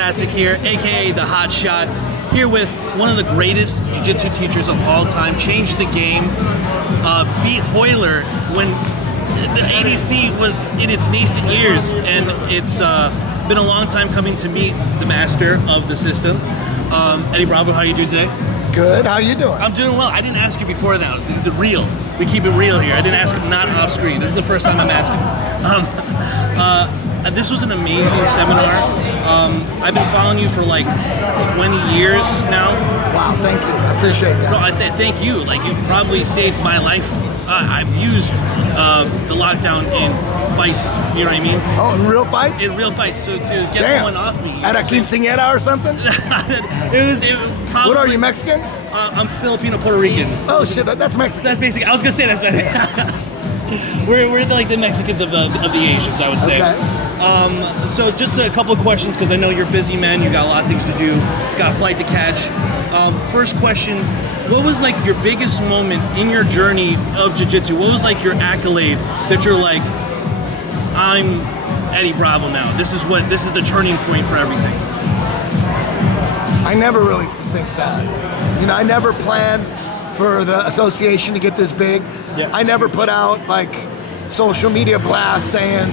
Fantastic here, aka the Hot Shot, here with one of the greatest jiu-jitsu teachers of all time, changed the game, beat Hoyler when the ADC was in its nascent years, and it's been a long time coming to meet the master of the system. Eddie Bravo, how you doing today? Good, how you doing? I'm doing well. I didn't ask you before that. This is real. We keep it real here. I didn't ask him not off screen. This is the first time I'm asking. This was an amazing seminar. I've been following you for like 20 years now. Wow, thank you. I appreciate that. No, thank you. Like, you probably saved my life. I've used the lockdown in fights, you know what I mean? Oh, in real fights? In real fights, so to get one off me. At a quinceañera or something? it was probably... What are you, Mexican? I'm Filipino, Puerto Rican. Oh shit, that's Mexican. That's basic. I was gonna say that's Mexican. We're like the Mexicans of the Asians, I would say. Okay. So just a couple of questions, because I know you're a busy man, you got a lot of things to do, got a flight to catch. First question, what was like your biggest moment in your journey of jiu-jitsu? What was like your accolade that you're like, I'm Eddie Bravo now. This is the turning point for everything. I never really think that. You know, I never planned for the association to get this big. Yeah. I never put out like social media blasts saying,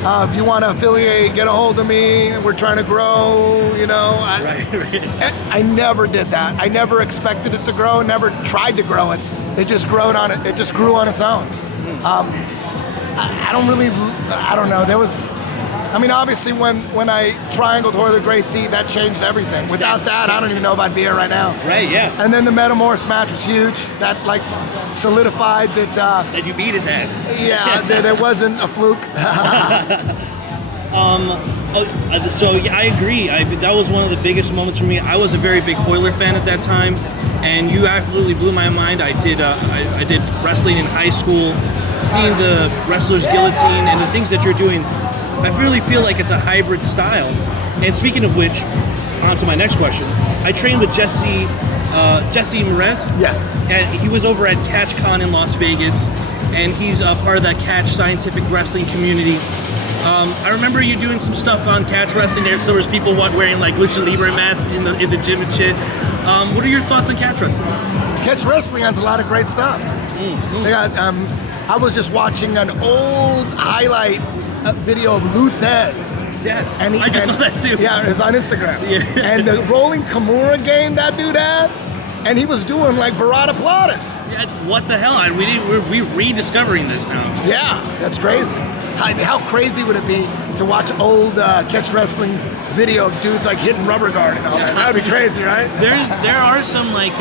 if you want to affiliate, get a hold of me. We're trying to grow, you know. I never did that. I never expected it to grow, never tried to grow it. It just grew on it. It just grew on its own. I don't know. There was, I mean, obviously when I triangled Hoyler Gracie, that changed everything. Without that, I don't even know if I'd be here right now. Right, yeah. And then the Metamorph match was huge. That like solidified that. That you beat his ass. Yeah, that it wasn't a fluke. So yeah, I agree. That was one of the biggest moments for me. I was a very big Hoyler fan at that time, and you absolutely blew my mind. I did wrestling in high school, seeing the wrestler's guillotine and the things that you're doing. I really feel like it's a hybrid style. And speaking of which, on to my next question. I trained with Jesse Merez. Yes. And he was over at CatchCon in Las Vegas, and he's a part of that Catch scientific wrestling community. I remember you doing some stuff on Catch wrestling there. So there was people wearing like lucha libre masks in the gym and shit. What are your thoughts on Catch wrestling? Catch wrestling has a lot of great stuff. They got. I was just watching an old highlight video of Thesz. Yes, I just saw that too. Yeah, it's on Instagram. Yeah. And the rolling Kimura game that dude had, and he was doing like Barada Pilates. Yeah, what the hell? We're rediscovering this now. Yeah, that's crazy. How crazy would it be to watch old Catch wrestling video of dudes like hitting rubber guard and all that? That'd be crazy, right? There are some like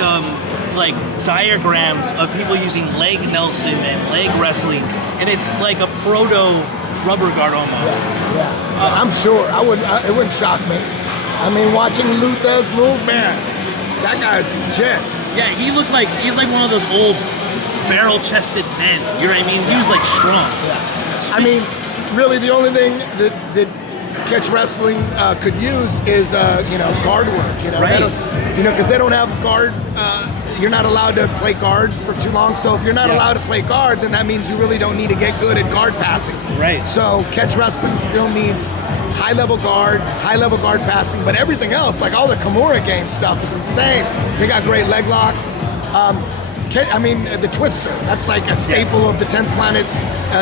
diagrams of people using leg Nelson and leg wrestling, and it's like a proto rubber guard almost. Yeah. I'm sure. It wouldn't shock me. I mean, watching Thesz move, man, that guy's legit. Yeah, he's like one of those old barrel-chested men. You know what I mean? He was like strong. Yeah. I mean, really, the only thing that Catch wrestling could use is guard work. You know, right? Because they don't have guard. You're not allowed to play guard for too long. So if you're not allowed to play guard, then that means you really don't need to get good at guard passing. Right. So Catch wrestling still needs high-level guard passing, but everything else, like all the Kimura game stuff, is insane. They got great leg locks. The Twister, that's like a staple of the 10th Planet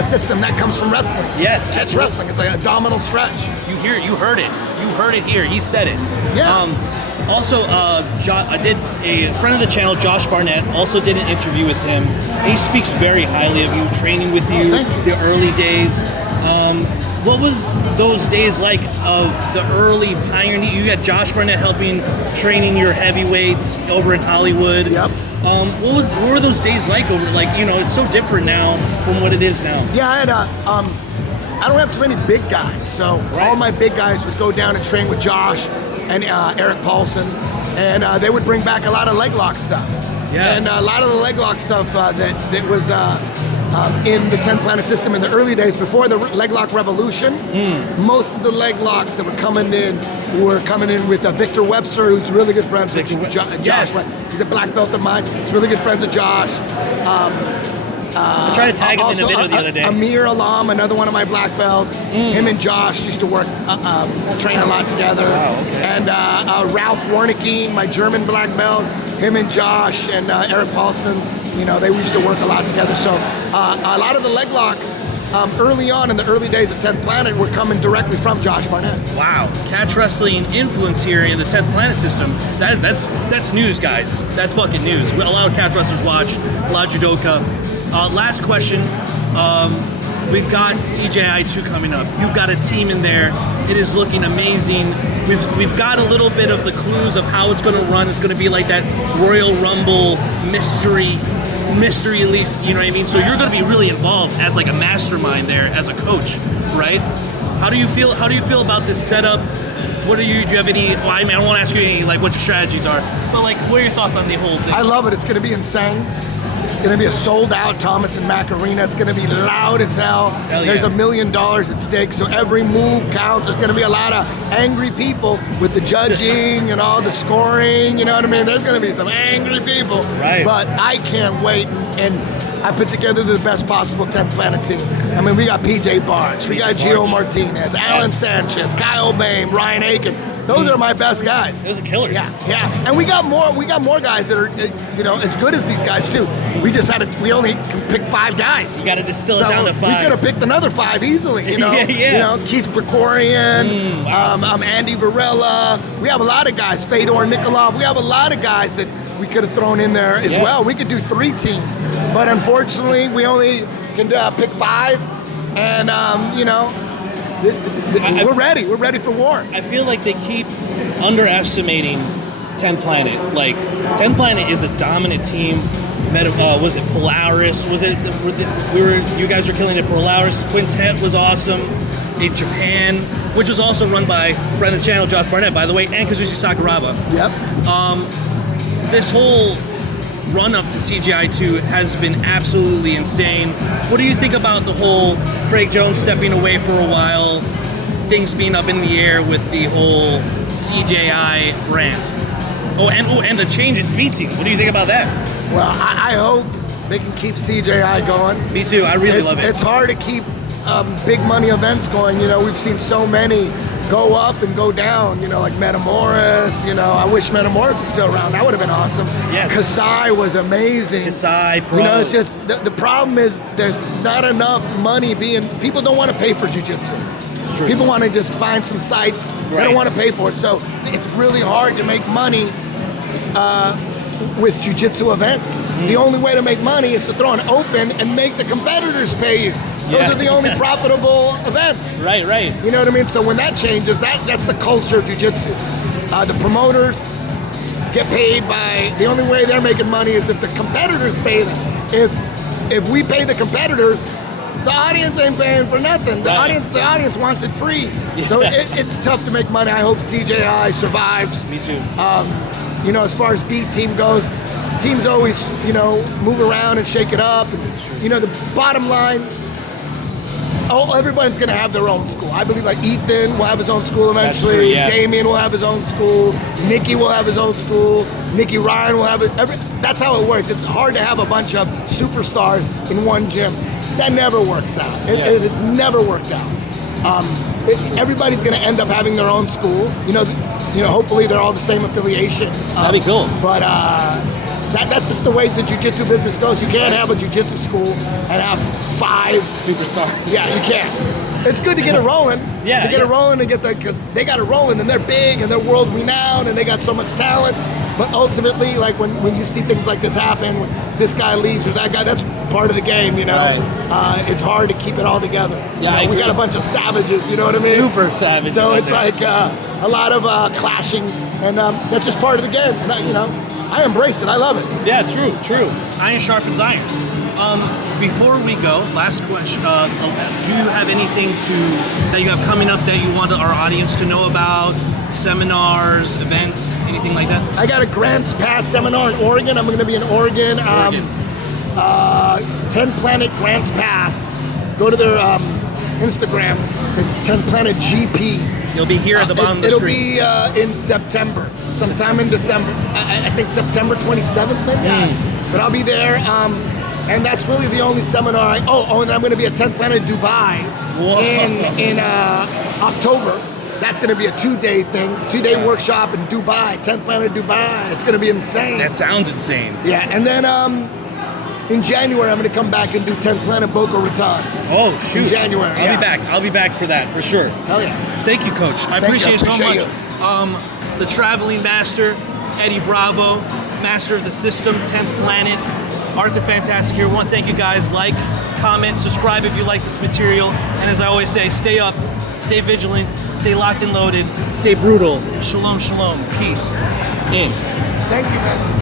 system that comes from wrestling. Yes. Catch wrestling, it's like an abdominal stretch. You heard it. You heard it here. He said it. Yeah. Also, I did a friend of the channel, Josh Barnett, also did an interview with him. He speaks very highly of you, training with you, the early days. What was those days like of the early pioneer? You had Josh Barnett helping training your heavyweights over in Hollywood. Yep. What were those days like over, it's so different now from what it is now? Yeah, I had I don't have too many big guys, so all my big guys would go down and train with Josh and Eric Paulson, and they would bring back a lot of leg lock stuff. Yeah. And a lot of the leg lock stuff that was in the 10 Planet system in the early days before the leg lock revolution. Most of the leg locks that were coming in with Victor Webster, who's really good friends with Josh. Yes. He's a black belt of mine. He's really good friends with Josh. I tried to tag him in the video the other day. Amir Alam, another one of my black belts. Him and Josh used to work, train a lot together. Wow, okay. And Ralph Warnicki, my German black belt. Him and Josh and Eric Paulson, they used to work a lot together. So a lot of the leg locks early on in the early days of 10th Planet were coming directly from Josh Barnett. Wow, catch wrestling influence here in the 10th Planet system. That's news, guys. That's fucking news. A lot of catch wrestlers watch, a lot of judoka. Last question. We've got CJI 2 coming up. You've got a team in there. It is looking amazing. We've got a little bit of the clues of how it's going to run. It's going to be like that Royal Rumble mystery release, you know what I mean? So you're going to be really involved as like a mastermind there, as a coach, right? How do you feel about this setup? Do you have any, I don't want to ask you any, like, what your strategies are, but like, what are your thoughts on the whole thing? I love it. It's going to be insane. It's going to be a sold-out Thomas and Mack Arena. It's going to be loud as hell. There's $1 million at stake, so every move counts. There's going to be a lot of angry people with the judging and all the scoring, you know what I mean? There's going to be some angry people. Right. But I can't wait, and I put together the best possible 10th Planet team. I mean, we got PJ Barch, we got Gio Martinez, Alan Sanchez, Kyle Bain, Ryan Aiken. Those are my best guys. Those are killers. Yeah. And we got more guys that are, as good as these guys too. We only can pick 5 guys. You got to distill it down to 5. We could have picked another 5 easily, Yeah. Keith Gregorian, wow. Andy Varela. We have a lot of guys. Fedor Nikolov. We have a lot of guys that we could have thrown in there as well. We could do 3 teams. But unfortunately, we only can pick 5. And, we're ready. We're ready for war. I feel like they keep underestimating 10th Planet. Like, 10th Planet is a dominant team. Was it Polaris? You guys were killing it. Polaris. Quintet was awesome. In Japan, which was also run by friend of the channel, Josh Barnett, by the way, and Kazushi Sakuraba. Yep. This whole run-up to CJI 2 has been absolutely insane. What do you think about the whole Craig Jones stepping away for a while, things being up in the air with the whole CJI brand? And the change in B team. What do you think about that? Well, I hope they can keep CJI going. Me too. I really love it. It's hard to keep big money events going. We've seen so many go up and go down, like Metamoris. I wish Metamoris was still around. That would have been awesome. Yes. Kasai was amazing. Kasai, Pro. It's just, the problem is there's not enough money people don't want to pay for jiu-jitsu. People want to just find some sites. Right. They don't want to pay for it. So it's really hard to make money with jiu-jitsu events. The only way to make money is to throw an open and make the competitors pay you. Those are the only profitable events. Right. You know what I mean? So when that changes, that's the culture of jiu-jitsu. The promoters get paid the only way they're making money is if the competitors pay them. If we pay the competitors, the audience ain't paying for nothing. The audience wants it free. Yeah. So it's tough to make money. I hope CJI survives. Me too. As far as B team goes, teams always, move around and shake it up. And, the bottom line, everybody's going to have their own school. I believe like Ethan will have his own school eventually. That's true, yeah. Damien will have his own school. Nikki will have his own school. Nikki Ryan will have it. That's how it works. It's hard to have a bunch of superstars in one gym. That never works out. It has never worked out. Everybody's going to end up having their own school. Hopefully they're all the same affiliation. That'd be cool. But that's just the way the jiu-jitsu business goes. You can't have a jiu-jitsu school and have 5 superstars. Yeah, you can't. It's good to get it rolling. It rolling and because they got it rolling and they're big and they're world renowned and they got so much talent. But ultimately, like when you see things like this happen, when this guy leaves or that guy, that's part of the game, Right. It's hard to keep it all together. Yeah, we got a bunch of savages, you know what I mean? Super savages. So it's like a lot of clashing, and that's just part of the game. And I embrace it. I love it. Yeah, true. Iron sharpens iron. Before we go, last question. Do you have anything that you have coming up that you want our audience to know about? Seminars, events, anything like that? I got a Grants Pass seminar in Oregon. I'm going to be in Oregon. 10 Planet Grants Pass. Go to their Instagram. It's 10 Planet GP. You'll be here at the bottom of the screen. It'll be in September, sometime in December. I think September 27th, maybe. But I'll be there. And that's really the only seminar. And I'm going to be at 10th Planet Dubai in October. That's going to be a 2-day thing, 2-day workshop in Dubai, 10th Planet Dubai. It's going to be insane. That sounds insane. Yeah, and then in January, I'm going to come back and do 10th Planet Boca Raton. Oh, shoot. In January, I'll be back. I'll be back for that, for sure. Hell yeah. Thank you, Coach. I appreciate it so much. The traveling master, Eddie Bravo, master of the system, 10th Planet, Arthur Fantastic here. One, thank you guys. Like, comment, subscribe if you like this material. And as I always say, stay up, stay vigilant, stay locked and loaded, stay brutal. Shalom, shalom. Peace. In. Thank you, man.